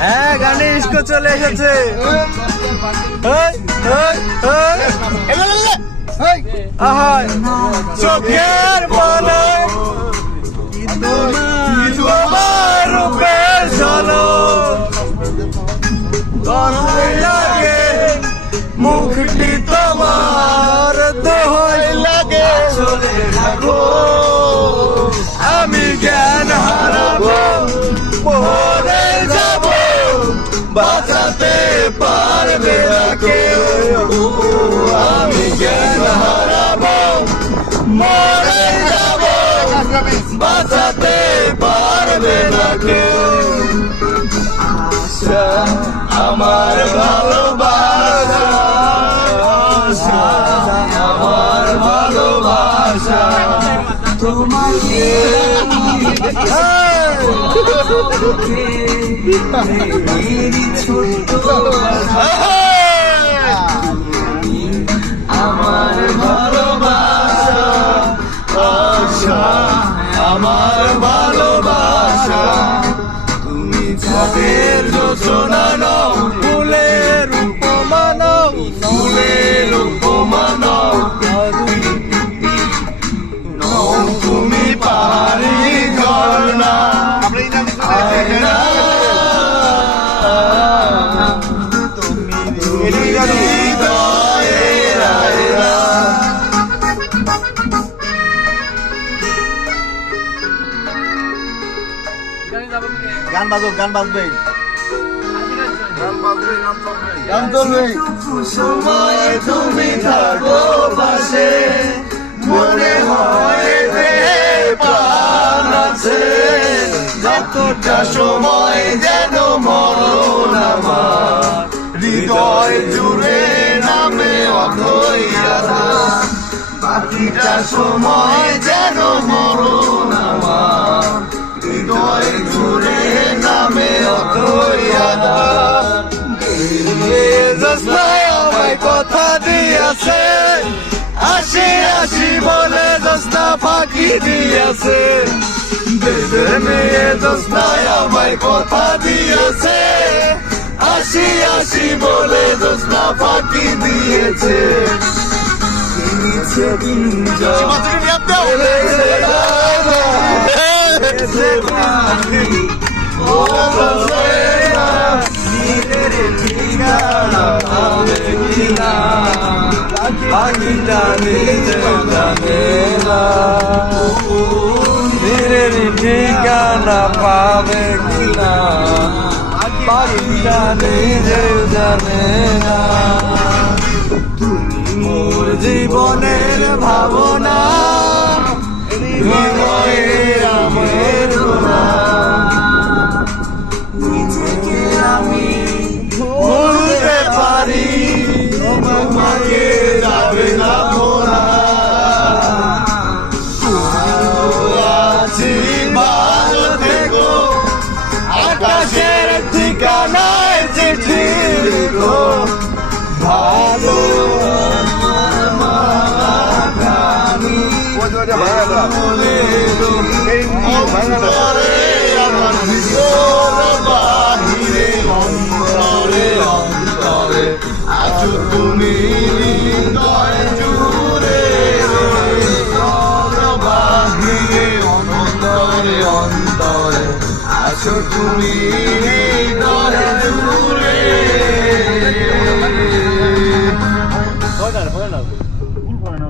হ্যাঁ গানে ইস্কো চলে এসেছে। চোখের বলে তোমার রূপের ঝলক লাগে, মুখটি তোমার দোহাই লাগে। চলে থাকো আমি জ্ঞান হারাবো, মরে যাব বাঁচাতে পারবে না কেউ। আমি জ্ঞান হারাবো, মরে যাব বাঁচাতে পারবে না কেউ। আমার ভালোবাসা, আমার ভালোবাসা তোমাকে আমার ভালোবাসা, আমার ভালোবাসা তুমি যাদের যোজনা নাও, ফুলের উপমা নাও, ফুলের উপমা নাও। তুমি পারি ঝর্ণা তুমি হৃদয়ের আয়না। গান বাজো, গান বাজবে, গান চলবে। সময় তুমি থাকো পাশে, মনে হয় প্রাণ আছে। যতটা সময় যেন মরণ আমার, হৃদয় জুড়ে নামে অথই আধার। বাকিটা সময় যেন মরণ আমার, হৃদয় জুড়ে নামে অথই আধার। আমায় কথা দিয়েছে, আসি আসি বলে দোস্তা ফাঁকি দিয়েছে। বেদে মেয়ে দোস্তায় আমায় কথা দিয়েছে, আসি আসি বলে দোস্তা ফাঁকি দিয়েছে। পাখিটা নিজে জানে না, ফিরের ঠিকানা পাবে কিনা। পাখিটা নিজে জানে না। তুমি মোর জীবনের ভাবনা, হৃদয়ে আমার গোনা। নিজেকে আমি ভুলতে পারি, তোমাকে যাবে না ভোলা। আছি ভালো থেকো, আকাশের ঠিকানায় চিঠি লিখো। ভালো আমার ভিতর বাহিরে, অন্তরে অন্তরে আছো তুমি হৃদয় জুড়ে। বাহিরে অন্তরে অন্তরে আছো তুমি হৃদয় জুড়ে। ভয় না, ভয় না, ভুল ভয় না।